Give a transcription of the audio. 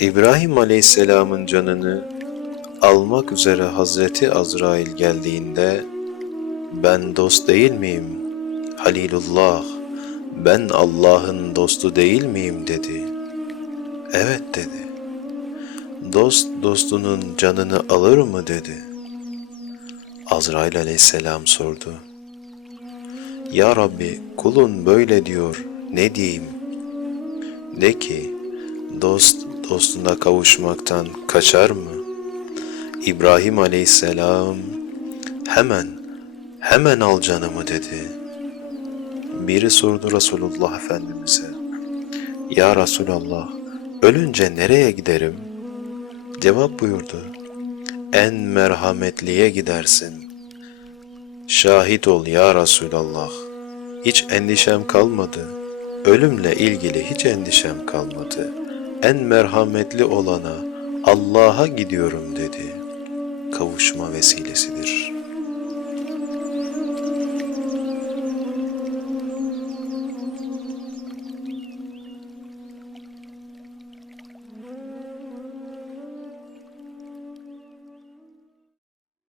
İbrahim Aleyhisselam'ın canını almak üzere Hazreti Azrail geldiğinde ben dost değil miyim? Halilullah, ben Allah'ın dostu değil miyim dedi. Evet dedi. Dost dostunun canını alır mı dedi. Azrail aleyhisselam sordu. Ya Rabbi kulun böyle diyor ne diyeyim? De ki dost dostuna kavuşmaktan kaçar mı? İbrahim aleyhisselam hemen hemen al canımı dedi. Biri sordu Resulullah Efendimiz'e. Ya Resulallah ölünce nereye giderim? Cevap buyurdu. En merhametliye gidersin. Şahit ol ya Resulallah. Hiç endişem kalmadı. Ölümle ilgili hiç endişem kalmadı. En merhametli olana Allah'a gidiyorum dedi. Kavuşma vesilesidir.''